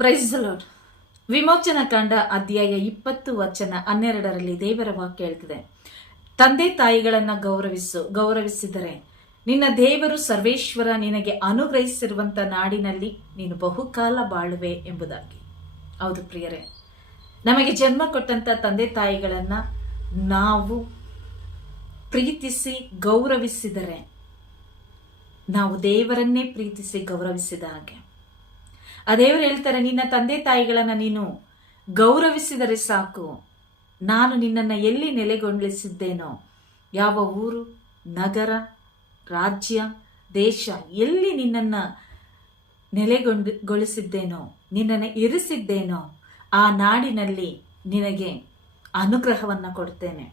Price the lord. ವಿಮೋಚನ ಕಾಂಡ ಅಧ್ಯಾಯ 20 ವಚನ 12ರಲ್ಲಿ ದೇವರ ವಾಕ್ಯ ಹೇಳ್ತದೆ, ತಂದೆ ತಾಯಿಗಳನ್ನ ಗೌರವಿಸಿದರೆ ನಿನ್ನ ದೇವರು ಸರ್ವೇಶ್ವರ ನಿನಗೆ ಅನುಗ್ರಹಿಸಿರುವಂತ ನಾಡಿನಲ್ಲಿ ನೀನು ಬಹುಕಾಲ ಬಾಳುವೆ ಎಂಬುದಾಗಿ. ಹೌದು ಪ್ರಿಯರೇ, ನಮಗೆ ಜನ್ಮ ಕೊಟ್ಟಂತ ತಂದೆ ತಾಯಿಗಳನ್ನ ನಾವು ಪ್ರೀತಿಸಿ ಗೌರವಿಸಿದರೆ ನಾವು ದೇವರನ್ನೇ ಪ್ರೀತಿಸಿ ಗೌರವಿಸಿದ ಹಾಗೆ. ಆ ದೇವರು ಹೇಳ್ತಾರೆ, ನಿನ್ನ ತಂದೆ ತಾಯಿಗಳನ್ನ ನೀನು ಗೌರವಿಸಿದರೆ ಸಾಕು, ನಾನು ನಿನ್ನನ್ನು ಎಲ್ಲಿ ನೆಲೆಗೊಳಿಸಿದ್ದೇನೋ, ಯಾವ ಊರು, ನಗರ, ರಾಜ್ಯ, ದೇಶ ಎಲ್ಲಿ ನಿನ್ನನ್ನು ನೆಲೆಗೊಳಿಸಿದ್ದೇನೋ, ನಿನ್ನನ್ನು ಇರಿಸಿದ್ದೇನೋ ಆ ನಾಡಿನಲ್ಲಿ ನಿನಗೆ ಅನುಗ್ರಹವನ್ನು ಕೊಡ್ತೇನೆ,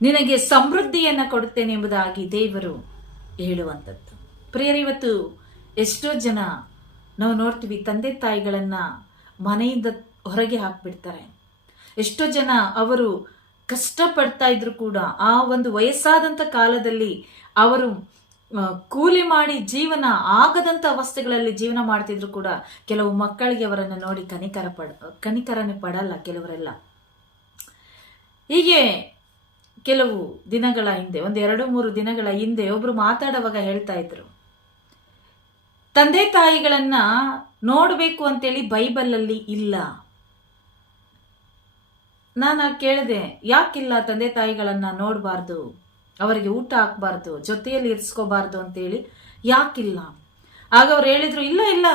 ನಿನಗೆ ಸಮೃದ್ಧಿಯನ್ನು ಕೊಡುತ್ತೇನೆ ಎಂಬುದಾಗಿ ದೇವರು ಹೇಳುವಂಥದ್ದು. ಪ್ರಿಯರೇ, ಇವತ್ತು ಎಷ್ಟೋ ಜನ ನಾವು ನೋಡ್ತೀವಿ, ತಂದೆ ತಾಯಿಗಳನ್ನ ಮನೆಯಿಂದ ಹೊರಗೆ ಹಾಕ್ಬಿಡ್ತಾರೆ. ಎಷ್ಟೋ ಜನ ಅವರು ಕಷ್ಟಪಡ್ತಾ ಇದ್ರು ಕೂಡ ಆ ಒಂದು ವಯಸ್ಸಾದಂಥ ಕಾಲದಲ್ಲಿ ಅವರು ಕೂಲಿ ಮಾಡಿ ಜೀವನ ಆಗದಂಥ ಅವಸ್ಥೆಗಳಲ್ಲಿ ಜೀವನ ಮಾಡ್ತಿದ್ರು ಕೂಡ ಕೆಲವು ಮಕ್ಕಳಿಗೆ ಅವರನ್ನು ನೋಡಿ ಕನಿಕರನೇ ಪಡಲ್ಲ ಕೆಲವರೆಲ್ಲ. ಹೀಗೆ ಕೆಲವು ದಿನಗಳ ಹಿಂದೆ, ಒಂದು 2-3 ದಿನಗಳ ಹಿಂದೆ ಒಬ್ರು ಮಾತಾಡುವಾಗ ಹೇಳ್ತಾ ಇದ್ರು, ತಂದೆ ತಾಯಿಗಳನ್ನ ನೋಡಬೇಕು ಅಂತೇಳಿ ಬೈಬಲಲ್ಲಿ ಇಲ್ಲ. ನಾನು ಕೇಳಿದೆ, ಯಾಕಿಲ್ಲ ತಂದೆ ತಾಯಿಗಳನ್ನ ನೋಡಬಾರ್ದು, ಅವರಿಗೆ ಊಟ ಹಾಕ್ಬಾರ್ದು, ಜೊತೆಯಲ್ಲಿ ಇರಿಸ್ಕೋಬಾರ್ದು ಅಂತೇಳಿ ಯಾಕಿಲ್ಲ? ಆಗ ಅವ್ರು ಹೇಳಿದ್ರು, ಇಲ್ಲ,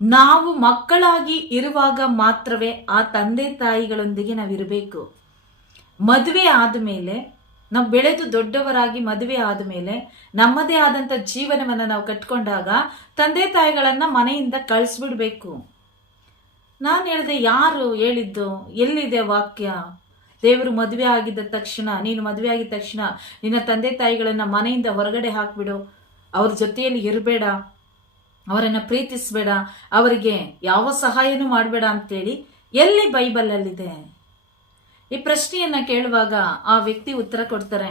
ನಾವು ಮಕ್ಕಳಾಗಿ ಇರುವಾಗ ಮಾತ್ರವೇ ಆ ತಂದೆ ತಾಯಿಗಳೊಂದಿಗೆ ನಾವಿರಬೇಕು. ಮದುವೆ ಆದಮೇಲೆ, ನಾವು ಬೆಳೆದು ದೊಡ್ಡವರಾಗಿ ಮದುವೆ ಆದಮೇಲೆ ನಮ್ಮದೇ ಆದಂಥ ಜೀವನವನ್ನು ನಾವು ಕಟ್ಕೊಂಡಾಗ ತಂದೆ ತಾಯಿಗಳನ್ನ ಮನೆಯಿಂದ ಕಳಿಸ್ಬಿಡ್ಬೇಕು. ನಾನು ಹೇಳಿದೆ, ಯಾರು ಹೇಳಿದ್ದು? ಎಲ್ಲಿದೆ ವಾಕ್ಯ? ದೇವರು ಮದುವೆ ಆಗಿದ್ದ ತಕ್ಷಣ, ನೀನು ಮದುವೆ ಆಗಿದ ತಕ್ಷಣ ನಿನ್ನ ತಂದೆ ತಾಯಿಗಳನ್ನ ಮನೆಯಿಂದ ಹೊರಗಡೆ ಹಾಕ್ಬಿಡು, ಅವ್ರ ಜೊತೆಯಲ್ಲಿ ಇರಬೇಡ, ಅವರನ್ನ ಪ್ರೀತಿಸಬೇಡ, ಅವರಿಗೆ ಯಾವ ಸಹಾಯನೂ ಮಾಡಬೇಡ ಅಂತೇಳಿ ಎಲ್ಲಿ ಬೈಬಲಲ್ಲಿದೆ? ಈ ಪ್ರಶ್ನೆಯನ್ನ ಕೇಳುವಾಗ ಆ ವ್ಯಕ್ತಿ ಉತ್ತರ ಕೊಡ್ತಾರೆ,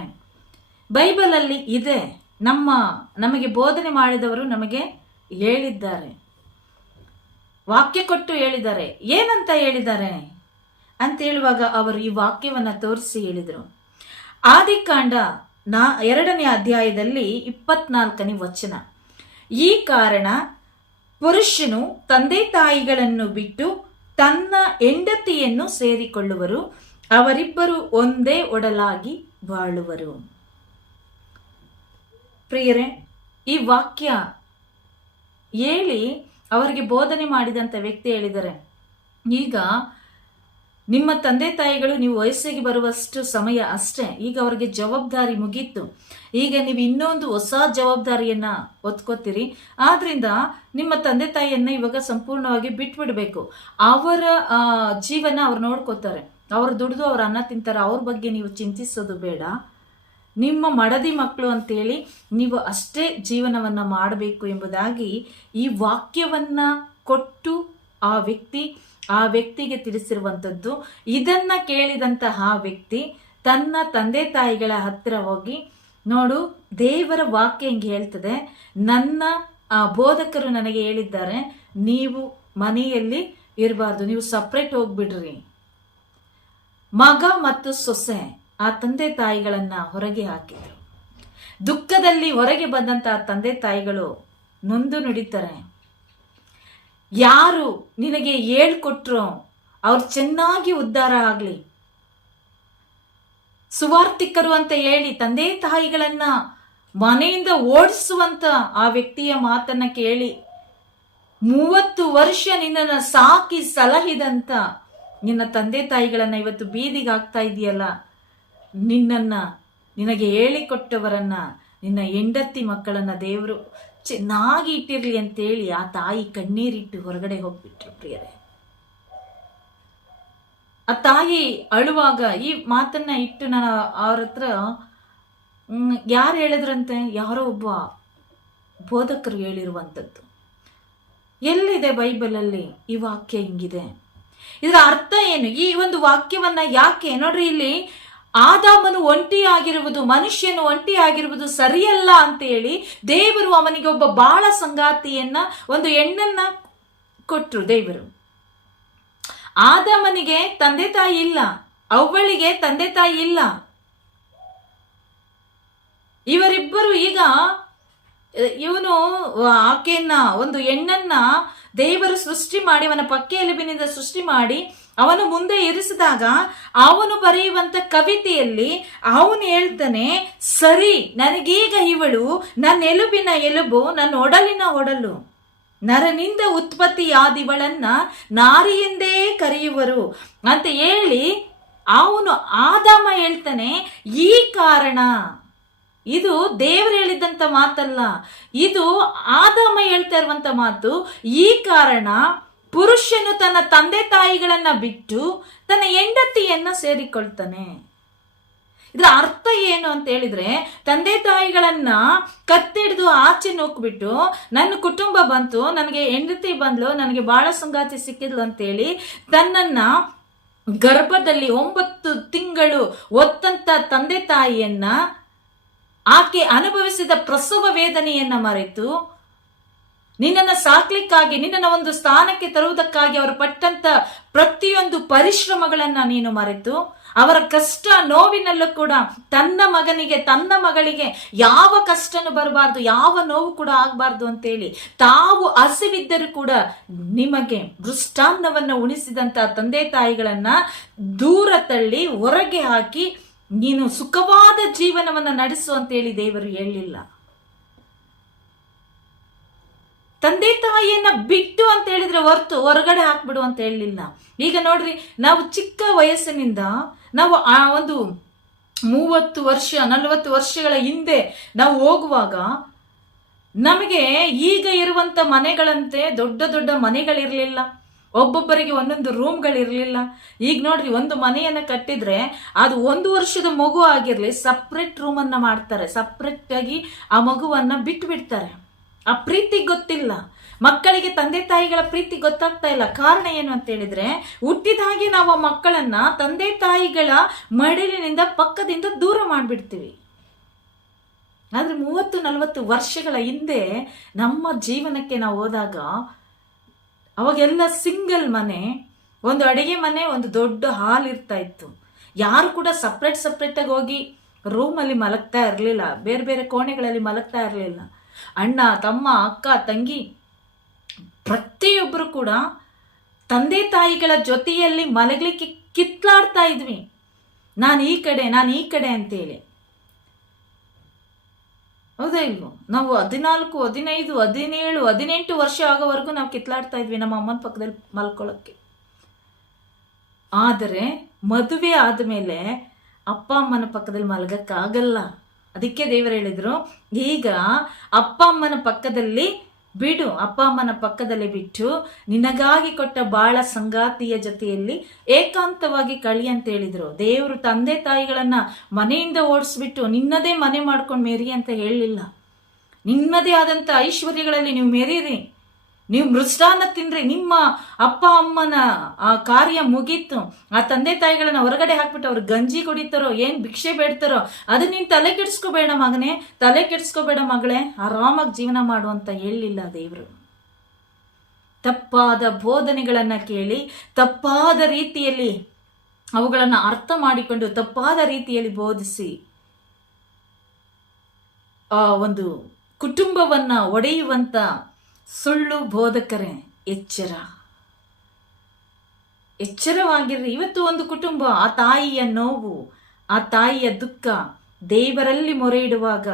ಬೈಬಲಲ್ಲಿ ಇದೆ, ನಮಗೆ ಬೋಧನೆ ಮಾಡಿದವರು ನಮಗೆ ಹೇಳಿದ್ದಾರೆ, ವಾಕ್ಯ ಕೊಟ್ಟು ಹೇಳಿದ್ದಾರೆ. ಏನಂತ ಹೇಳಿದ್ದಾರೆ ಅಂತ ಹೇಳುವಾಗ ಅವರು ಈ ವಾಕ್ಯವನ್ನ ತೋರಿಸಿ ಹೇಳಿದರು. ಆದಿಕಾಂಡ 2ನೇ ಅಧ್ಯಾಯದಲ್ಲಿ 24ನೇ ವಚನ, ಈ ಕಾರಣ ಪುರುಷನು ತಂದೆ ತಾಯಿಗಳನ್ನು ಬಿಟ್ಟು ತನ್ನ ಹೆಂಡತಿಯನ್ನು ಸೇರಿಕೊಳ್ಳುವರು, ಅವರಿಬ್ಬರು ಒಂದೇ ಒಡಲಾಗಿ ಬಾಳುವರು. ಪ್ರಿಯರೇ, ಈ ವಾಕ್ಯ ಹೇಳಿ ಅವರಿಗೆ ಬೋಧನೆ ಮಾಡಿದಂಥ ವ್ಯಕ್ತಿ ಹೇಳಿದ್ದಾರೆ, ಈಗ ನಿಮ್ಮ ತಂದೆ ತಾಯಿಗಳು ನೀವು ವಯಸ್ಸಿಗೆ ಬರುವಷ್ಟು ಸಮಯ ಅಷ್ಟೇ, ಈಗ ಅವರಿಗೆ ಜವಾಬ್ದಾರಿ ಮುಗೀತು, ಈಗ ನೀವು ಇನ್ನೊಂದು ಹೊಸ ಜವಾಬ್ದಾರಿಯನ್ನ ಹೊತ್ಕೋತೀರಿ. ಆದ್ರಿಂದ ನಿಮ್ಮ ತಂದೆ ತಾಯಿಯನ್ನ ಇವಾಗ ಸಂಪೂರ್ಣವಾಗಿ ಬಿಟ್ಬಿಡ್ಬೇಕು. ಅವರ ಜೀವನ ಅವ್ರು ನೋಡ್ಕೋತಾರೆ, ಅವ್ರು ದುಡಿದು ಅವ್ರ ಅನ್ನ ತಿಂತಾರೆ, ಅವ್ರ ಬಗ್ಗೆ ನೀವು ಚಿಂತಿಸೋದು ಬೇಡ, ನಿಮ್ಮ ಮಡದಿ ಮಕ್ಕಳು ಅಂತೇಳಿ ನೀವು ಅಷ್ಟೇ ಜೀವನವನ್ನ ಮಾಡಬೇಕು ಎಂಬುದಾಗಿ ಈ ವಾಕ್ಯವನ್ನ ಕೊಟ್ಟು ಆ ವ್ಯಕ್ತಿಗೆ ತಿಳಿಸಿರುವಂಥದ್ದು. ಇದನ್ನ ಕೇಳಿದಂತಹ ವ್ಯಕ್ತಿ ತನ್ನ ತಂದೆ ತಾಯಿಗಳ ಹತ್ತಿರ ಹೋಗಿ, ನೋಡು, ದೇವರ ವಾಕ್ಯ ಹಿಂಗೆ ಹೇಳ್ತದೆ, ನನ್ನ ಬೋಧಕರು ನನಗೆ ಹೇಳಿದ್ದಾರೆ, ನೀವು ಮನೆಯಲ್ಲಿ ಇರಬಾರ್ದು, ನೀವು ಸಪ್ರೇಟ್ ಹೋಗ್ಬಿಡ್ರಿ. ಮಗ ಮತ್ತು ಸೊಸೆ ಆ ತಂದೆ ತಾಯಿಗಳನ್ನ ಹೊರಗೆ ಹಾಕಿದ್ರು. ದುಃಖದಲ್ಲಿ ಹೊರಗೆ ಬಂದಂತಹ ತಂದೆ ತಾಯಿಗಳು ನೊಂದು ನುಡಿತಾರೆ. ಯಾರು ನಿನಗೆ ಹೇಳ್ಕೊಟ್ರೋ ಅವ್ರು ಚೆನ್ನಾಗಿ ಉದ್ಧಾರ ಆಗ್ಲಿ, ಸುವಾರ್ತಿಕರು ಅಂತ ಹೇಳಿ ತಂದೆ ತಾಯಿಗಳನ್ನ ಮನೆಯಿಂದ ಓಡಿಸುವಂತ ಆ ವ್ಯಕ್ತಿಯ ಮಾತನ್ನ ಕೇಳಿ 30 ವರ್ಷ ನಿನ್ನನ್ನು ಸಾಕಿ ಸಲಹಿದಂತ ನಿನ್ನ ತಂದೆ ತಾಯಿಗಳನ್ನ ಇವತ್ತು ಬೀದಿಗೆ ಹಾಕ್ತಾ ಇದೆಯಲ್ಲ, ನಿನಗೆ ಹೇಳಿಕೊಟ್ಟವರನ್ನ, ನಿನ್ನ ಹೆಂಡತಿ ಮಕ್ಕಳನ್ನ ದೇವರು ಚೆನ್ನಾಗಿ ಇಟ್ಟಿರ್ಲಿ ಅಂತೇಳಿ ಆ ತಾಯಿ ಕಣ್ಣೀರಿಟ್ಟು ಹೊರಗಡೆ ಹೋಗ್ಬಿಟ್ರು. ಪ್ರಿಯರೇ, ಆ ತಾಯಿ ಅಳುವಾಗ ಈ ಮಾತನ್ನ ಇಟ್ಟು ನಾನು ಅವ್ರ ಹತ್ರ, ಯಾರು ಹೇಳಿದ್ರಂತೆ? ಯಾರೋ ಒಬ್ಬ ಬೋಧಕರು ಹೇಳಿರುವಂಥದ್ದು. ಎಲ್ಲಿದೆ ಬೈಬಲಲ್ಲಿ ಈ ವಾಕ್ಯ ಹಿಂಗಿದೆ? ಇದರ ಅರ್ಥ ಏನು? ಈ ಒಂದು ವಾಕ್ಯವನ್ನ ಯಾಕೆ ನೋಡ್ರಿ, ಇಲ್ಲಿ ಆದಾಮನು ಒಂಟಿಯಾಗಿರುವುದು, ಮನುಷ್ಯನು ಒಂಟಿಯಾಗಿರುವುದು ಸರಿಯಲ್ಲ ಅಂತ ಹೇಳಿ ದೇವರು ಅವನಿಗೆ ಒಬ್ಬ ಬಾಳ ಸಂಗಾತಿಯನ್ನ, ಒಂದು ಹೆಣ್ಣನ್ನ ಕೊಟ್ರು ದೇವರು. ಆದಾಮನಿಗೆ ತಂದೆ ತಾಯಿ ಇಲ್ಲ, ಅವ್ವಳಿಗೆ ತಂದೆ ತಾಯಿ ಇಲ್ಲ. ಇವರಿಬ್ಬರು ಈಗ ಇವನು ಆಕೆಯನ್ನ, ಒಂದು ಹೆಣ್ಣನ್ನ ದೇವರು ಸೃಷ್ಟಿ ಮಾಡಿ, ಅವನ ಪಕ್ಕೆ ಎಲುಬಿನಿಂದ ಸೃಷ್ಟಿ ಮಾಡಿ ಅವನು ಮುಂದೆ ಇರಿಸಿದಾಗ ಅವನು ಬರೆಯುವಂತ ಕವಿತೆಯಲ್ಲಿ ಅವನು ಹೇಳ್ತಾನೆ, ಸರಿ, ನನಗೀಗ ಇವಳು ನನ್ನ ಎಲುಬಿನ ಎಲುಬು, ನನ್ನ ಒಡಲಿನ ಒಡಲು, ನರನಿಂದ ಉತ್ಪತ್ತಿಯಾದಿವಳನ್ನ ನಾರಿ ಎಂದೇ ಕರೆಯುವರು ಅಂತ ಹೇಳಿ ಅವನು ಆದಾಮ ಹೇಳ್ತಾನೆ, ಈ ಕಾರಣ. ಇದು ದೇವರು ಹೇಳಿದಂತ ಮಾತಲ್ಲ, ಇದು ಆದಾಮ ಹೇಳ್ತಾ ಇರುವಂತ ಮಾತು. ಈ ಕಾರಣ ಪುರುಷನು ತನ್ನ ತಂದೆ ತಾಯಿಗಳನ್ನ ಬಿಟ್ಟು ತನ್ನ ಹೆಂಡತಿಯನ್ನ ಸೇರಿಕೊಳ್ತಾನೆ. ಇದ್ರ ಅರ್ಥ ಏನು ಅಂತ ಹೇಳಿದ್ರೆ, ತಂದೆ ತಾಯಿಗಳನ್ನ ಕತ್ತಿಡ್ದು ಆಚೆ ನೂಕ್ಬಿಟ್ಟು ನನ್ನ ಕುಟುಂಬ ಬಂತು, ನನಗೆ ಹೆಂಡತಿ ಬಂದ್ಲು, ನನಗೆ ಬಾಳ ಸಂಗಾತಿ ಸಿಕ್ಕಿದ್ಲು ಅಂತೇಳಿ ತನ್ನನ್ನ ಗರ್ಭದಲ್ಲಿ 9 ತಿಂಗಳು ಒತ್ತಂತ ತಂದೆ ತಾಯಿಯನ್ನ, ಆಕೆ ಅನುಭವಿಸಿದ ಪ್ರಸವ ವೇದನೆಯನ್ನ ಮರೆತು, ನಿನ್ನನ್ನು ಸಾಕ್ಲಿಕ್ಕಾಗಿ, ನಿನ್ನನ್ನು ಒಂದು ಸ್ಥಾನಕ್ಕೆ ತರುವುದಕ್ಕಾಗಿ ಅವರು ಪಟ್ಟಂತ ಪ್ರತಿಯೊಂದು ಪರಿಶ್ರಮಗಳನ್ನ ನೀನು ಮರೆತು, ಅವರ ಕಷ್ಟ ನೋವಿನಲ್ಲೂ ಕೂಡ ತನ್ನ ಮಗನಿಗೆ, ತನ್ನ ಮಗಳಿಗೆ ಯಾವ ಕಷ್ಟನೂ ಬರಬಾರ್ದು, ಯಾವ ನೋವು ಕೂಡ ಆಗಬಾರ್ದು ಅಂತೇಳಿ ತಾವು ಹಸಿವಿದ್ದರೂ ಕೂಡ ನಿಮಗೆ ಮೃಷ್ಟಾನ್ನವನ್ನು ಉಣಿಸಿದಂತ ತಂದೆ ತಾಯಿಗಳನ್ನ ದೂರ ತಳ್ಳಿ ಹೊರಗೆ ಹಾಕಿ ನೀನು ಸುಖವಾದ ಜೀವನವನ್ನ ನಡೆಸು ಅಂತೇಳಿ ದೇವರು ಹೇಳಲಿಲ್ಲ. ತಂದೆ ತಾಯಿಯನ್ನ ಬಿಟ್ಟು ಅಂತ ಹೇಳಿದ್ರೆ ಹೊರಗಡೆ ಹಾಕ್ಬಿಡು ಅಂತ ಹೇಳಲಿಲ್ಲ. ಈಗ ನೋಡ್ರಿ, ನಾವು ಚಿಕ್ಕ ವಯಸ್ಸಿನಿಂದ ನಾವು ಆ ಒಂದು 30 ವರ್ಷ 40 ವರ್ಷಗಳ ಹಿಂದೆ ನಾವು ಹೋಗುವಾಗ ನಮಗೆ ಈಗ ಇರುವಂತ ಮನೆಗಳಂತೆ ದೊಡ್ಡ ದೊಡ್ಡ ಮನೆಗಳಿರ್ಲಿಲ್ಲ, ಒಬ್ಬೊಬ್ಬರಿಗೆ ಒಂದೊಂದು ರೂಮ್ಗಳಿರ್ಲಿಲ್ಲ. ಈಗ ನೋಡ್ರಿ, ಒಂದು ಮನೆಯನ್ನ ಕಟ್ಟಿದ್ರೆ ಅದು 1 ವರ್ಷದ ಮಗು ಆಗಿರ್ಲಿ ಸಪ್ರೇಟ್ ರೂಮ್ ಅನ್ನ ಮಾಡ್ತಾರೆ, ಸಪ್ರೇಟ್ ಆಗಿ ಆ ಮಗುವನ್ನ ಬಿಟ್ಟು ಬಿಡ್ತಾರೆ. ಆ ಪ್ರೀತಿ ಗೊತ್ತಿಲ್ಲ ಮಕ್ಕಳಿಗೆ, ತಂದೆ ತಾಯಿಗಳ ಪ್ರೀತಿ ಗೊತ್ತಾಗ್ತಾ ಇಲ್ಲ. ಕಾರಣ ಏನು ಅಂತ ಹೇಳಿದ್ರೆ, ಹುಟ್ಟಿದ ಹಾಗೆ ನಾವು ಆ ಮಕ್ಕಳನ್ನ ತಂದೆ ತಾಯಿಗಳ ಮಡಿಲಿನಿಂದ ಪಕ್ಕದಿಂದ ದೂರ ಮಾಡ್ಬಿಡ್ತೀವಿ. ಆದ್ರೆ 30-40 ವರ್ಷಗಳ ಹಿಂದೆ ನಮ್ಮ ಜೀವನಕ್ಕೆ ನಾವು ಹೋದಾಗ ಅವಾಗೆಲ್ಲ ಸಿಂಗಲ್ ಮನೆ, ಒಂದು ಅಡಿಗೆ ಮನೆ, ಒಂದು ದೊಡ್ಡ ಹಾಲ್ ಇರ್ತಾ ಇತ್ತು. ಯಾರು ಕೂಡ ಸಪ್ರೇಟ್ ಆಗಿ ಹೋಗಿ ರೂಮಲ್ಲಿ ಮಲಗ್ತಾ ಇರಲಿಲ್ಲ, ಬೇರೆ ಬೇರೆ ಕೋಣೆಗಳಲ್ಲಿ ಮಲಗ್ತಾ ಇರಲಿಲ್ಲ. ಅಣ್ಣ, ತಮ್ಮ, ಅಕ್ಕ, ತಂಗಿ ಪ್ರತಿಯೊಬ್ಬರು ಕೂಡ ತಂದೆ ತಾಯಿಗಳ ಜೊತೆಯಲ್ಲಿ ಮಲಗಲಿಕ್ಕೆ ಕಿತ್ಲಾಡ್ತಾ ಇದ್ವಿ. ನಾನು ಈ ಕಡೆ ಅಂತೇಳಿ. ಹೌದಾ ಇಲ್ವೋ? ನಾವು 14, 15, 17, 18 ವರ್ಷ ಆಗೋವರೆಗೂ ನಾವು ಕಿತ್ಲಾಡ್ತಾ ಇದ್ವಿ ನಮ್ಮ ಅಮ್ಮನ ಪಕ್ಕದಲ್ಲಿ ಮಲ್ಕೊಳ್ಳೋಕ್ಕೆ. ಆದರೆ ಮದುವೆ ಆದಮೇಲೆ ಅಪ್ಪ ಅಮ್ಮನ ಪಕ್ಕದಲ್ಲಿ ಮಲಗಕ್ಕಾಗಲ್ಲ. ಅದಕ್ಕೆ ದೇವರು ಹೇಳಿದ್ರು, ಈಗ ಅಪ್ಪ ಅಮ್ಮನ ಪಕ್ಕದಲ್ಲಿ ಬಿಡು, ಅಪ್ಪ ಅಮ್ಮನ ಪಕ್ಕದಲ್ಲಿ ಬಿಟ್ಟು ನಿನಗಾಗಿ ಕೊಟ್ಟ ಬಾಳ ಸಂಗಾತಿಯ ಜೊತೆಯಲ್ಲಿ ಏಕಾಂತವಾಗಿ ಕಳಿ ಅಂತ ಹೇಳಿದ್ರು. ದೇವರು ತಂದೆ ತಾಯಿಗಳನ್ನ ಮನೆಯಿಂದ ಓಡಿಸ್ಬಿಟ್ಟು ನಿನ್ನದೇ ಮನೆ ಮಾಡ್ಕೊಂಡು ಮೆರಿ ಅಂತ ಹೇಳಲಿಲ್ಲ. ನಿನ್ನದೇ ಆದಂತ ಐಶ್ವರ್ಯಗಳಲ್ಲಿ ನೀವು ಮೆರೀರಿ, ನೀವು ಮೃಷ್ಟಾನ್ನ ತಿನ್ರಿ, ನಿಮ್ಮ ಅಪ್ಪ ಅಮ್ಮನ ಆ ಕಾರ್ಯ ಮುಗೀತು. ಆ ತಂದೆ ತಾಯಿಗಳನ್ನ ಹೊರಗಡೆ ಹಾಕ್ಬಿಟ್ಟು ಅವ್ರು ಗಂಜಿ ಕುಡಿತಾರೋ, ಏನ್ ಭಿಕ್ಷೆ ಬೇಡ್ತಾರೋ ಅದು ನೀನ್ ತಲೆ ಕೆಡಿಸ್ಕೋಬೇಡ ಮಗನೇ, ತಲೆ ಕೆಡಿಸ್ಕೋಬೇಡ ಮಗಳೇ, ಆರಾಮಾಗಿ ಜೀವನ ಮಾಡು ಅಂತ ಹೇಳಲಿಲ್ಲ ದೇವರು. ತಪ್ಪಾದ ಬೋಧನೆಗಳನ್ನ ಕೇಳಿ ತಪ್ಪಾದ ರೀತಿಯಲ್ಲಿ ಅವುಗಳನ್ನ ಅರ್ಥ ಮಾಡಿಕೊಂಡು ತಪ್ಪಾದ ರೀತಿಯಲ್ಲಿ ಬೋಧಿಸಿ ಆ ಒಂದು ಕುಟುಂಬವನ್ನ ಒಡೆಯುವಂತ ಸುಳ್ಳು ಬೋಧಕರೇ, ಎಚ್ಚರವಾಗಿರ್ರಿ. ಇವತ್ತು ಒಂದು ಕುಟುಂಬ, ಆ ತಾಯಿಯ ನೋವು, ಆ ತಾಯಿಯ ದುಃಖ ದೇವರಲ್ಲಿ ಮೊರೆ ಇಡುವಾಗ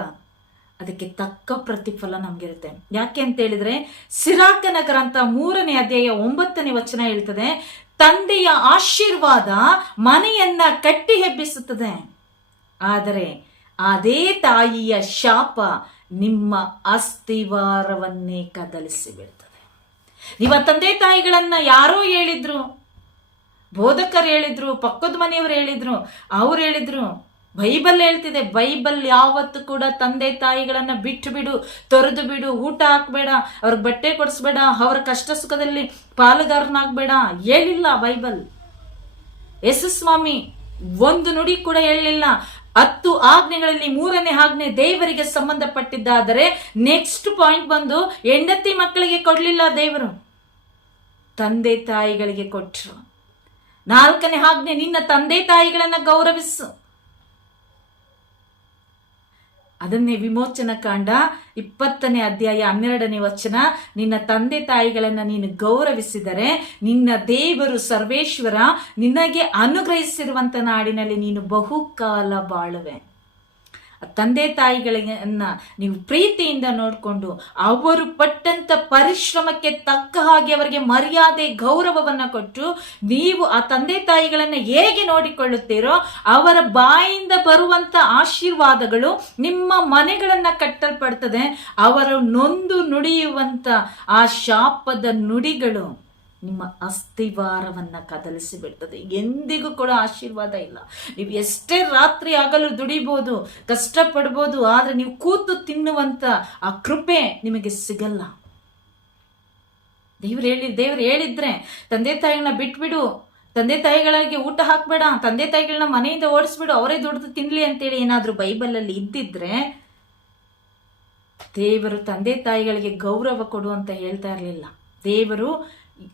ಅದಕ್ಕೆ ತಕ್ಕ ಪ್ರತಿಫಲ ನಮ್ಗಿರುತ್ತೆ. ಯಾಕೆ ಅಂತ ಹೇಳಿದ್ರೆ, ಸಿರಾಕನ ಗ್ರಂಥ 3ನೇ ಅಧ್ಯಾಯ 9ನೇ ವಚನ ಹೇಳ್ತದೆ, ತಂದೆಯ ಆಶೀರ್ವಾದ ಮನೆಯನ್ನ ಕಟ್ಟಿ ಹೆಬ್ಬಿಸುತ್ತದೆ, ಆದರೆ ಅದೇ ತಾಯಿಯ ಶಾಪ ನಿಮ್ಮ ಅಸ್ಥಿವಾರವನ್ನೇ ಕದಲಿಸಿ ಬಿಡ್ತದೆ. ನಿಮ್ಮ ತಂದೆ ತಾಯಿಗಳನ್ನ ಯಾರೋ ಹೇಳಿದ್ರು, ಬೋಧಕರು ಹೇಳಿದ್ರು, ಪಕ್ಕದ ಮನೆಯವರು ಹೇಳಿದ್ರು, ಅವ್ರು ಹೇಳಿದ್ರು. ಬೈಬಲ್ ಹೇಳ್ತಿದೆ, ಬೈಬಲ್ ಯಾವತ್ತು ಕೂಡ ತಂದೆ ತಾಯಿಗಳನ್ನ ಬಿಟ್ಟು ಬಿಡು, ತೊರೆದು ಬಿಡು, ಊಟ ಹಾಕ್ಬೇಡ, ಅವ್ರಿಗೆ ಬಟ್ಟೆ ಕೊಡಿಸ್ಬೇಡ, ಅವರ ಕಷ್ಟ ಸುಖದಲ್ಲಿ ಪಾಲುಗಾರನಾಗ್ಬೇಡ ಹೇಳಿಲ್ಲ ಬೈಬಲ್. ಯೇಸು ಸ್ವಾಮಿ ಒಂದು ನುಡಿ ಕೂಡ ಹೇಳಲಿಲ್ಲ. 10 ಆಜ್ಞೆಗಳಲ್ಲಿ 3ನೇ ಆಜ್ಞೆ ದೇವರಿಗೆ ಸಂಬಂಧಪಟ್ಟಿದ್ದಾದರೆ ನೆಕ್ಸ್ಟ್ ಪಾಯಿಂಟ್ ಬಂದು ಹೆಂಡತಿ ಮಕ್ಕಳಿಗೆ ಕೊಡ್ಲಿಲ್ಲ ದೇವರು. ತಂದೆ ತಾಯಿಗಳಿಗೆ ಕೊಟ್ಟರು. 4ನೇ ಆಜ್ಞೆ, ನಿನ್ನ ತಂದೆ ತಾಯಿಗಳನ್ನ ಗೌರವಿಸು. ಅದನ್ನೇ ವಿಮೋಚನ ಕಾಂಡ 20ನೇ ಅಧ್ಯಾಯ 12ನೇ ವಚನ, ನಿನ್ನ ತಂದೆ ತಾಯಿಗಳನ್ನ ನೀನು ಗೌರವಿಸಿದರೆ ನಿನ್ನ ದೇವರು ಸರ್ವೇಶ್ವರ ನಿನಗೆ ಅನುಗ್ರಹಿಸಿರುವಂತ ನಾಡಿನಲ್ಲಿ ನೀನು ಬಹುಕಾಲ ಬಾಳುವೆ. ತಂದೆ ತಾಯಿಗಳನ್ನ ನೀವು ಪ್ರೀತಿಯಿಂದ ನೋಡಿಕೊಂಡು ಅವರು ಪಟ್ಟಂತ ಪರಿಶ್ರಮಕ್ಕೆ ತಕ್ಕ ಹಾಗೆ ಅವರಿಗೆ ಮರ್ಯಾದೆ ಗೌರವವನ್ನ ಕೊಟ್ಟು ನೀವು ಆ ತಂದೆ ತಾಯಿಗಳನ್ನ ಹೇಗೆ ನೋಡಿಕೊಳ್ಳುತ್ತೀರೋ ಅವರ ಬಾಯಿಂದ ಬರುವಂತ ಆಶೀರ್ವಾದಗಳು ನಿಮ್ಮ ಮನೆಗಳನ್ನ ಕಟ್ಟಲ್ಪಡ್ತದೆ. ಅವರು ನೊಂದು ನುಡಿಯುವಂತ ಆ ಶಾಪದ ನುಡಿಗಳು ನಿಮ್ಮ ಅಸ್ಥಿವಾರವನ್ನ ಕದಲಿಸಿ ಬಿಡ್ತದೆ. ಎಂದಿಗೂ ಕೂಡ ಆಶೀರ್ವಾದ ಇಲ್ಲ. ನೀವು ಎಷ್ಟೇ ರಾತ್ರಿ ಆಗಲು ದುಡಿಬಹುದು, ಕಷ್ಟಪಡ್ಬೋದು, ಆದ್ರೆ ನೀವು ಕೂತು ತಿನ್ನುವಂತ ಆ ಕೃಪೆ ನಿಮಗೆ ಸಿಗಲ್ಲ. ದೇವ್ರು ಹೇಳಿದ್ರೆ ತಂದೆ ತಾಯಿಗಳನ್ನ ಬಿಟ್ಬಿಡು, ತಂದೆ ತಾಯಿಗಳಿಗೆ ಊಟ ಹಾಕ್ಬೇಡ, ತಂದೆ ತಾಯಿಗಳನ್ನ ಮನೆಯಿಂದ ಓಡಿಸ್ಬಿಡು, ಅವರೇ ದುಡ್ದು ತಿನ್ಲಿ ಅಂತೇಳಿ ಏನಾದ್ರೂ ಬೈಬಲಲ್ಲಿ ಇದ್ದಿದ್ರೆ ದೇವರು ತಂದೆ ತಾಯಿಗಳಿಗೆ ಗೌರವ ಕೊಡು ಅಂತ ಹೇಳ್ತಾ ಇರಲಿಲ್ಲ. ದೇವರು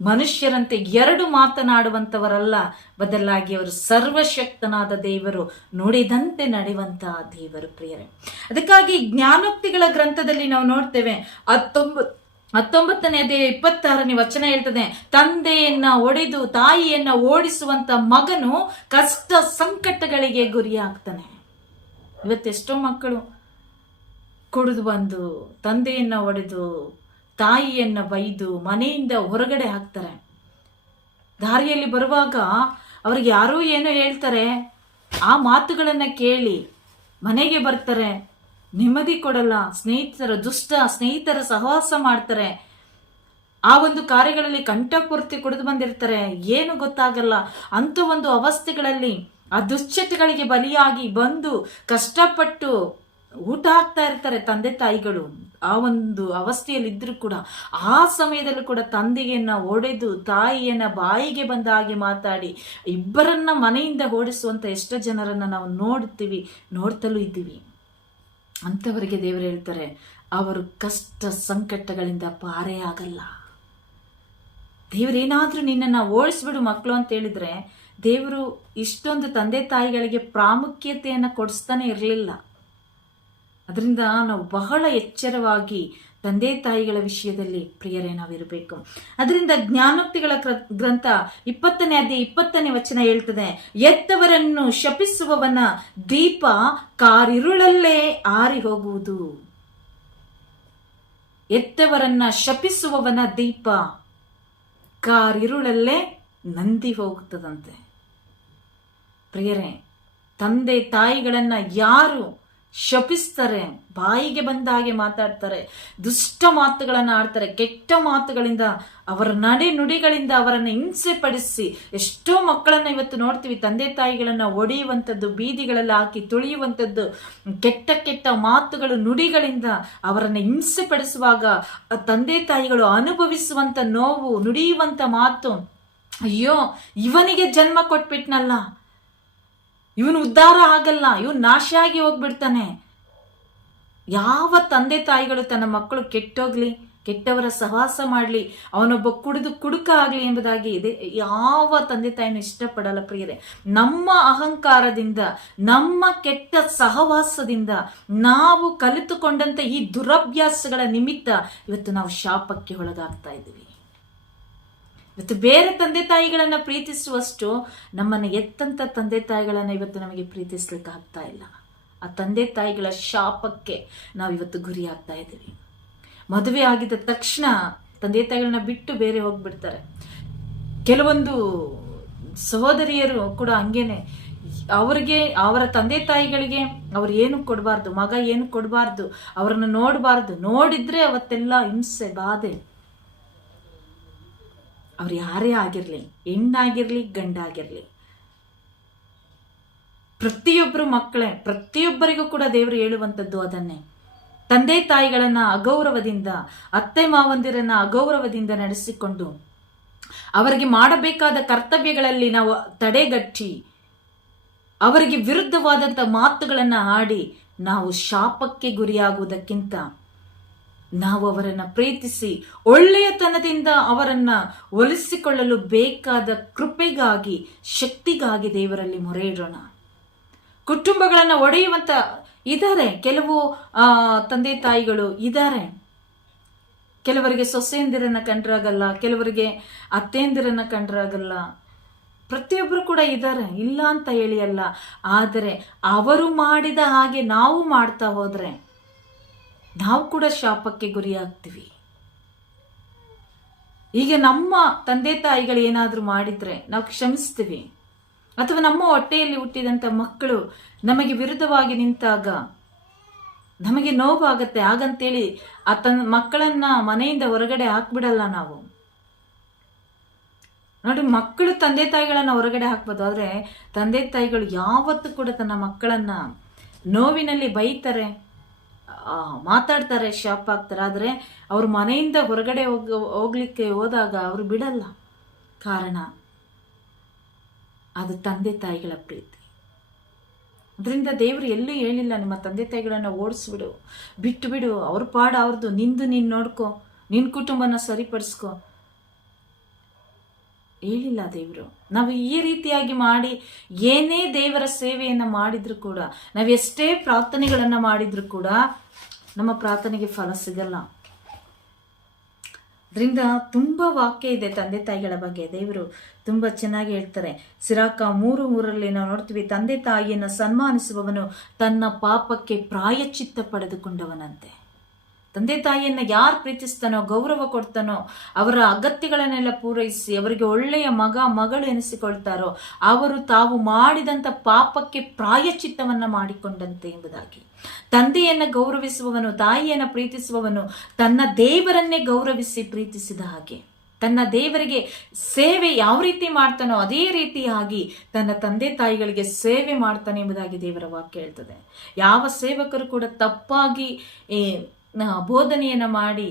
ಮನುಷ್ಯರಂತೆ 2 ಮಾತನಾಡುವಂತವರಲ್ಲ, ಬದಲಾಗಿ ಅವರು ಸರ್ವಶಕ್ತನಾದ ದೇವರು, ನುಡಿದಂತೆ ನಡೆಯುವಂತಹ ದೇವರು. ಪ್ರಿಯರೇ, ಅದಕ್ಕಾಗಿ ಜ್ಞಾನೋಕ್ತಿಗಳ ಗ್ರಂಥದಲ್ಲಿ ನಾವು ನೋಡ್ತೇವೆ 19ನೇ ಅಧ್ಯಾಯ 26ನೇ ವಚನ ಹೇಳ್ತದೆ, ತಂದೆಯನ್ನ ಒಡೆದು ತಾಯಿಯನ್ನ ಓಡಿಸುವಂತ ಮಗನು ಕಷ್ಟ ಸಂಕಟಗಳಿಗೆ ಗುರಿಯಾಗ್ತಾನೆ. ಇವತ್ತೆಷ್ಟೋ ಮಕ್ಕಳು ಕುಡಿದು ಬಂದು ತಂದೆಯನ್ನ ಒಡೆದು ತಾಯಿಯನ್ನ ಬೈದು ಮನೆಯಿಂದ ಹೊರಗಡೆ ಹಾಕ್ತಾರೆ. ದಾರಿಯಲ್ಲಿ ಬರುವಾಗ ಅವ್ರಿಗೆ ಯಾರೋ ಏನೋ ಹೇಳ್ತಾರೆ, ಆ ಮಾತುಗಳನ್ನ ಕೇಳಿ ಮನೆಗೆ ಬರ್ತಾರೆ, ನೆಮ್ಮದಿ ಕೊಡಲ್ಲ. ದುಷ್ಟ ಸ್ನೇಹಿತರ ಸಹವಾಸ ಮಾಡ್ತಾರೆ. ಆ ಒಂದು ಕಾರ್ಯಗಳಲ್ಲಿ ಕಂಠಪೂರ್ತಿ ಕುಡಿದು ಬಂದಿರ್ತಾರೆ, ಏನು ಗೊತ್ತಾಗಲ್ಲ. ಅಂತ ಒಂದು ಅವಸ್ಥೆಗಳಲ್ಲಿ ಆ ದುಶ್ಚಟಗಳಿಗೆ ಬಲಿಯಾಗಿ ಬಂದು ಕಷ್ಟಪಟ್ಟು ಊಟ ಹಾಕ್ತಾ ಇರ್ತಾರೆ ತಂದೆ ತಾಯಿಗಳು. ಆ ಒಂದು ಅವಸ್ಥೆಯಲ್ಲಿ ಇದ್ರೂ ಕೂಡ ಆ ಸಮಯದಲ್ಲೂ ಕೂಡ ತಂದೆಯನ್ನ ಒಡೆದು ತಾಯಿಯನ್ನ ಬಾಯಿಗೆ ಬಂದ ಹಾಗೆ ಮಾತಾಡಿ ಇಬ್ಬರನ್ನ ಮನೆಯಿಂದ ಓಡಿಸುವಂತ ಎಷ್ಟೋ ಜನರನ್ನ ನಾವು ನೋಡ್ತಲೂ ಇದ್ದೀವಿ. ಅಂತವರಿಗೆ ದೇವರು ಹೇಳ್ತಾರೆ, ಅವರು ಕಷ್ಟ ಸಂಕಟಗಳಿಂದ ಪಾರೇ ಆಗಲ್ಲ. ದೇವರೇನಾದ್ರೂ ನಿನ್ನನ್ನು ಓಡಿಸ್ಬಿಡು ಮಕ್ಕಳು ಅಂತ ಹೇಳಿದ್ರೆ ದೇವರು ಇಷ್ಟೊಂದು ತಂದೆ ತಾಯಿಗಳಿಗೆ ಪ್ರಾಮುಖ್ಯತೆಯನ್ನು ಕೊಡಿಸ್ತಾನೆ ಇರಲಿಲ್ಲ. ಅದರಿಂದ ನಾವು ಬಹಳ ಎಚ್ಚರವಾಗಿ ತಂದೆ ತಾಯಿಗಳ ವಿಷಯದಲ್ಲಿ ಪ್ರಿಯರೇ ನಾವಿರಬೇಕು. ಅದರಿಂದ ಜ್ಞಾನೋಕ್ತಿಗಳ ಗ್ರಂಥ 20ನೇ ಅಧ್ಯಾಯ 20ನೇ ವಚನ ಹೇಳ್ತದೆ, ಎತ್ತವರನ್ನು ಶಪಿಸುವವನ ದೀಪ ಕಾರಿರುಳಲ್ಲೇ ಆರಿ ಹೋಗುವುದು. ಎತ್ತವರನ್ನ ಶಪಿಸುವವನ ದೀಪ ಕಾರಿರುಳಲ್ಲೇ ನಂದಿ ಹೋಗುತ್ತದಂತೆ. ಪ್ರಿಯರೇ, ತಂದೆ ತಾಯಿಗಳನ್ನ ಯಾರು ಶಪಿಸ್ತಾರೆ, ಬಾಯಿಗೆ ಬಂದ ಹಾಗೆ ಮಾತಾಡ್ತಾರೆ, ದುಷ್ಟ ಮಾತುಗಳನ್ನ ಆಡ್ತಾರೆ, ಕೆಟ್ಟ ಮಾತುಗಳಿಂದ ಅವರ ನಡೆ ನುಡಿಗಳಿಂದ ಅವರನ್ನು ಹಿಂಸೆ ಪಡಿಸಿ ಎಷ್ಟೋ ಮಕ್ಕಳನ್ನ ಇವತ್ತು ನೋಡ್ತೀವಿ, ತಂದೆ ತಾಯಿಗಳನ್ನ ಒಡೆಯುವಂಥದ್ದು, ಬೀದಿಗಳಲ್ಲಿ ಹಾಕಿ ತುಳಿಯುವಂಥದ್ದು, ಕೆಟ್ಟ ಕೆಟ್ಟ ಮಾತುಗಳು ನುಡಿಗಳಿಂದ ಅವರನ್ನು ಹಿಂಸೆ ಪಡಿಸುವಾಗ ತಂದೆ ತಾಯಿಗಳು ಅನುಭವಿಸುವಂತ ನೋವು, ನುಡಿಯುವಂತ ಮಾತು, ಅಯ್ಯೋ ಇವನಿಗೆ ಜನ್ಮ ಕೊಟ್ಬಿಟ್ನಲ್ಲ, ಇವನು ಉದ್ಧಾರ ಆಗಲ್ಲ, ಇವನು ನಾಶ ಆಗಿ ಹೋಗ್ಬಿಡ್ತಾನೆ. ಯಾವ ತಂದೆ ತಾಯಿಗಳು ತನ್ನ ಮಕ್ಕಳು ಕೆಟ್ಟೋಗ್ಲಿ, ಕೆಟ್ಟವರ ಸಹವಾಸ ಮಾಡ್ಲಿ, ಅವನೊಬ್ಬ ಕುಡುಕ ಆಗ್ಲಿ ಎಂಬುದಾಗಿ ಇದೆ ಯಾವ ತಂದೆ ತಾಯಿನೂ ಇಷ್ಟಪಡಲ್ಲ. ಪ್ರಿಯರೇ, ನಮ್ಮ ಅಹಂಕಾರದಿಂದ, ನಮ್ಮ ಕೆಟ್ಟ ಸಹವಾಸದಿಂದ ನಾವು ಕಲಿತುಕೊಂಡಂತ ಈ ದುರಭ್ಯಾಸಗಳ ನಿಮಿತ್ತ ಇವತ್ತು ನಾವು ಶಾಪಕ್ಕೆ ಒಳಗಾಗ್ತಾ ಇದ್ದೀವಿ. ಇವತ್ತು ಬೇರೆ ತಂದೆ ತಾಯಿಗಳನ್ನ ಪ್ರೀತಿಸುವಷ್ಟು ನಮ್ಮನ್ನು ಎತ್ತಂತ ತಂದೆ ತಾಯಿಗಳನ್ನ ಇವತ್ತು ನಮಗೆ ಪ್ರೀತಿಸ್ಲಿಕ್ಕೆ ಆಗ್ತಾ ಇಲ್ಲ. ಆ ತಂದೆ ತಾಯಿಗಳ ಶಾಪಕ್ಕೆ ನಾವು ಇವತ್ತು ಗುರಿ ಆಗ್ತಾ ಇದ್ದೀವಿ. ಮದುವೆ ಆಗಿದ ತಕ್ಷಣ ತಂದೆ ತಾಯಿಗಳನ್ನ ಬಿಟ್ಟು ಬೇರೆ ಹೋಗ್ಬಿಡ್ತಾರೆ. ಕೆಲವೊಂದು ಸಹೋದರಿಯರು ಕೂಡ ಹಂಗೇನೆ, ಅವರಿಗೆ ಅವರ ತಂದೆ ತಾಯಿಗಳಿಗೆ ಅವ್ರು ಏನು ಕೊಡಬಾರ್ದು, ಮಗ ಏನು ಕೊಡಬಾರ್ದು, ಅವರನ್ನು ನೋಡಬಾರ್ದು, ನೋಡಿದ್ರೆ ಅವತ್ತೆಲ್ಲ ಹಿಂಸೆ ಬಾಧೆ. ಅವ್ರು ಯಾರೇ ಆಗಿರ್ಲಿ, ಹೆಣ್ಣಾಗಿರ್ಲಿ ಗಂಡಾಗಿರ್ಲಿ, ಪ್ರತಿಯೊಬ್ಬರು ಮಕ್ಕಳೇ, ಪ್ರತಿಯೊಬ್ಬರಿಗೂ ಕೂಡ ದೇವರು ಹೇಳುವಂಥದ್ದು ಅದನ್ನೇ. ತಂದೆ ತಾಯಿಗಳನ್ನ ಅಗೌರವದಿಂದ, ಅತ್ತೆ ಮಾವಂದಿರನ್ನ ಅಗೌರವದಿಂದ ನಡೆಸಿಕೊಂಡು ಅವರಿಗೆ ಮಾಡಬೇಕಾದ ಕರ್ತವ್ಯಗಳಲ್ಲಿ ನಾವು ತಡೆಗಟ್ಟಿ ಅವರಿಗೆ ವಿರುದ್ಧವಾದಂಥ ಮಾತುಗಳನ್ನ ಆಡಿ ನಾವು ಶಾಪಕ್ಕೆ ಗುರಿಯಾಗುವುದಕ್ಕಿಂತ ನಾವು ಅವರನ್ನು ಪ್ರೀತಿಸಿ ಒಳ್ಳೆಯತನದಿಂದ ಅವರನ್ನ ಒಲಿಸಿಕೊಳ್ಳಲು ಬೇಕಾದ ಕೃಪೆಗಾಗಿ, ಶಕ್ತಿಗಾಗಿ ದೇವರಲ್ಲಿ ಮೊರೆ ಇಡೋಣ. ಕುಟುಂಬಗಳನ್ನು ಒಡೆಯುವಂತ ಇದ್ದಾರೆ, ಕೆಲವು ತಂದೆ ತಾಯಿಗಳು ಇದ್ದಾರೆ. ಕೆಲವರಿಗೆ ಸೊಸೆಯಂದಿರನ್ನ ಕಂಡ್ರಾಗಲ್ಲ, ಕೆಲವರಿಗೆ ಅತ್ತೆಯಂದಿರನ್ನ ಕಂಡ್ರಾಗಲ್ಲ. ಪ್ರತಿಯೊಬ್ಬರು ಕೂಡ ಇದ್ದಾರೆ, ಇಲ್ಲ ಅಂತ ಹೇಳಿ ಅಲ್ಲ. ಆದರೆ ಅವರು ಮಾಡಿದ ಹಾಗೆ ನಾವು ಮಾಡ್ತಾ ಹೋದ್ರೆ ನಾವು ಕೂಡ ಶಾಪಕ್ಕೆ ಗುರಿಯಾಗ್ತೀವಿ. ಈಗ ನಮ್ಮ ತಂದೆ ತಾಯಿಗಳು ಏನಾದ್ರೂ ಮಾಡಿದ್ರೆ ನಾವು ಕ್ಷಮಿಸ್ತೀವಿ, ಅಥವಾ ನಮ್ಮ ಹೊಟ್ಟೆಯಲ್ಲಿ ಹುಟ್ಟಿದಂತ ಮಕ್ಕಳು ನಮಗೆ ವಿರುದ್ಧವಾಗಿ ನಿಂತಾಗ ನಮಗೆ ನೋವಾಗತ್ತೆ. ಹಾಗಂತೇಳಿ ಮಕ್ಕಳನ್ನ ಮನೆಯಿಂದ ಹೊರಗಡೆ ಹಾಕ್ಬಿಡಲ್ಲ ನಾವು. ನೋಡಿ, ಮಕ್ಕಳು ತಂದೆ ತಾಯಿಗಳನ್ನ ಹೊರಗಡೆ ಹಾಕ್ಬೋದು, ಆದ್ರೆ ತಂದೆ ತಾಯಿಗಳು ಯಾವತ್ತೂ ಕೂಡ ತನ್ನ ಮಕ್ಕಳನ್ನ ನೋವಿನಲ್ಲಿ ಬೈತಾರೆ, ಮಾತಾಡ್ತಾರೆ, ಶಾಪ್ ಆಗ್ತಾರೆ. ಆದ್ರೆ ಅವ್ರ ಮನೆಯಿಂದ ಹೊರಗಡೆ ಹೋಗ್ಲಿಕ್ಕೆ ಹೋದಾಗ ಅವರು ಬಿಡಲ್ಲ. ಕಾರಣ ಅದು ತಂದೆ ತಾಯಿಗಳ ಪ್ರೀತಿ. ಅದರಿಂದ ದೇವರು ಎಲ್ಲೂ ಹೇಳಿಲ್ಲ ನಿಮ್ಮ ತಂದೆ ತಾಯಿಗಳನ್ನ ಓಡಿಸ್ಬಿಡು, ಬಿಟ್ಟು ಬಿಡು, ಅವ್ರ ಪಾಡ ಅವ್ರದ್ದು, ನಿಂದು ನೀನ್ ನೋಡ್ಕೊ, ನಿನ್ ಕುಟುಂಬನ ಸರಿಪಡಿಸ್ಕೊ, ಹೇಳಿಲ್ಲ ದೇವರು. ನಾವು ಈ ರೀತಿಯಾಗಿ ಮಾಡಿ ಏನೇ ದೇವರ ಸೇವೆಯನ್ನ ಮಾಡಿದ್ರು ಕೂಡ, ನಾವೆಷ್ಟೇ ಪ್ರಾರ್ಥನೆಗಳನ್ನ ಮಾಡಿದ್ರು ಕೂಡ ನಮ್ಮ ಪ್ರಾರ್ಥನೆಗೆ ಫಲ ಸಿಗಲ್ಲ. ಅದರಿಂದ ತುಂಬಾ ವಾಕ್ಯ ಇದೆ ತಂದೆ ತಾಯಿಗಳ ಬಗ್ಗೆ. ದೇವರು ತುಂಬಾ ಚೆನ್ನಾಗಿ ಹೇಳ್ತಾರೆ. ಸಿರಾಕ 3:3 ನಾವು ನೋಡ್ತೀವಿ, ತಂದೆ ತಾಯಿಯನ್ನು ಸನ್ಮಾನಿಸುವವನು ತನ್ನ ಪಾಪಕ್ಕೆ ಪ್ರಾಯಶ್ಚಿತ್ತ ಪಡೆದುಕೊಂಡವನಂತೆ. ತಂದೆ ತಾಯಿಯನ್ನ ಯಾರು ಪ್ರೀತಿಸ್ತಾನೋ, ಗೌರವ ಕೊಡ್ತಾನೋ, ಅವರ ಅಗತ್ಯಗಳನ್ನೆಲ್ಲ ಪೂರೈಸಿ ಅವರಿಗೆ ಒಳ್ಳೆಯ ಮಗಳು ಎನಿಸಿಕೊಳ್ತಾರೋ ಅವರು ತಾವು ಮಾಡಿದಂಥ ಪಾಪಕ್ಕೆ ಪ್ರಾಯಶ್ಚಿತ್ತವನ್ನ ಮಾಡಿಕೊಂಡಂತೆ ಎಂಬುದಾಗಿ. ತಂದೆಯನ್ನ ಗೌರವಿಸುವವನು, ತಾಯಿಯನ್ನ ಪ್ರೀತಿಸುವವನು ತನ್ನ ದೇವರನ್ನೇ ಗೌರವಿಸಿ ಪ್ರೀತಿಸಿದ ಹಾಗೆ, ತನ್ನ ದೇವರಿಗೆ ಸೇವೆ ಯಾವ ರೀತಿ ಮಾಡ್ತಾನೋ ಅದೇ ರೀತಿಯಾಗಿ ತನ್ನ ತಂದೆ ತಾಯಿಗಳಿಗೆ ಸೇವೆ ಮಾಡ್ತಾನೆ ಎಂಬುದಾಗಿ ದೇವರ ವಾಕ್ಯ ಹೇಳ್ತದೆ. ಯಾವ ಸೇವಕರು ಕೂಡ ತಪ್ಪಾಗಿ ಬೋಧನೆಯನ್ನ ಮಾಡಿ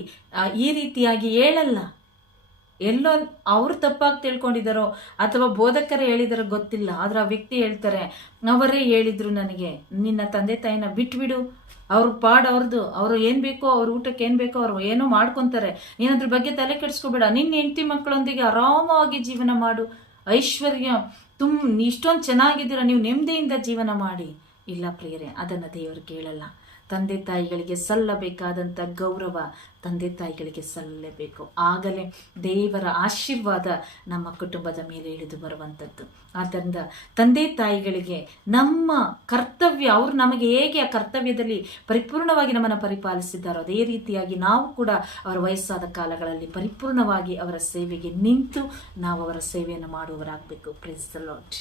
ಈ ರೀತಿಯಾಗಿ ಹೇಳಲ್ಲ. ಎಲ್ಲೋ ಅವ್ರು ತಪ್ಪಾಗಿ ತಿಳ್ಕೊಂಡಿದ್ದಾರೋ ಅಥವಾ ಬೋಧಕರೇ ಹೇಳಿದಾರೋ ಗೊತ್ತಿಲ್ಲ, ಆದ್ರೆ ಆ ವ್ಯಕ್ತಿ ಹೇಳ್ತಾರೆ, ಅವರೇ ಹೇಳಿದ್ರು ನನಗೆ, ನಿನ್ನ ತಂದೆ ತಾಯಿನ ಬಿಟ್ಬಿಡು, ಅವ್ರ ಪಾಡ್ ಅವ್ರದ್ದು, ಅವ್ರು ಏನ್ ಬೇಕೋ, ಅವ್ರ ಊಟಕ್ಕೆ ಏನ್ ಬೇಕೋ ಅವ್ರು ಏನೋ ಮಾಡ್ಕೊಂತಾರೆ, ನೀನದ್ರ ಬಗ್ಗೆ ತಲೆ ಕೆಡಿಸ್ಕೋಬೇಡ, ನಿನ್ನ ಹೆಂಡತಿ ಮಕ್ಕಳೊಂದಿಗೆ ಆರಾಮವಾಗಿ ಜೀವನ ಮಾಡು, ಐಶ್ವರ್ಯ ಇಷ್ಟೊಂದು ಚೆನ್ನಾಗಿದ್ದೀರ, ನೀವು ನೆಮ್ಮದಿಯಿಂದ ಜೀವನ ಮಾಡಿ. ಇಲ್ಲ ಪ್ರಿಯರೇ, ಅದನ್ನ ದೇವರು ಕೇಳಲ್ಲ. ತಂದೆ ತಾಯಿಗಳಿಗೆ ಸಲ್ಲಬೇಕಾದಂಥ ಗೌರವ ತಂದೆ ತಾಯಿಗಳಿಗೆ ಸಲ್ಲಲೇಬೇಕು. ಆಗಲೇ ದೇವರ ಆಶೀರ್ವಾದ ನಮ್ಮ ಕುಟುಂಬದ ಮೇಲೆ ಇಳಿದು ಬರುವಂಥದ್ದು. ಆದ್ದರಿಂದ ತಂದೆ ತಾಯಿಗಳಿಗೆ ನಮ್ಮ ಕರ್ತವ್ಯ, ಅವರು ನಮಗೆ ಹೇಗೆ ಆ ಕರ್ತವ್ಯದಲ್ಲಿ ಪರಿಪೂರ್ಣವಾಗಿ ನಮ್ಮನ್ನು ಪರಿಪಾಲಿಸಿದ್ದಾರೋ ಅದೇ ರೀತಿಯಾಗಿ ನಾವು ಕೂಡ ಅವರ ವಯಸ್ಸಾದ ಕಾಲಗಳಲ್ಲಿ ಪರಿಪೂರ್ಣವಾಗಿ ಅವರ ಸೇವೆಗೆ ನಿಂತು ನಾವು ಅವರ ಸೇವೆಯನ್ನು ಮಾಡುವವರಾಗಬೇಕು. Praise the lord.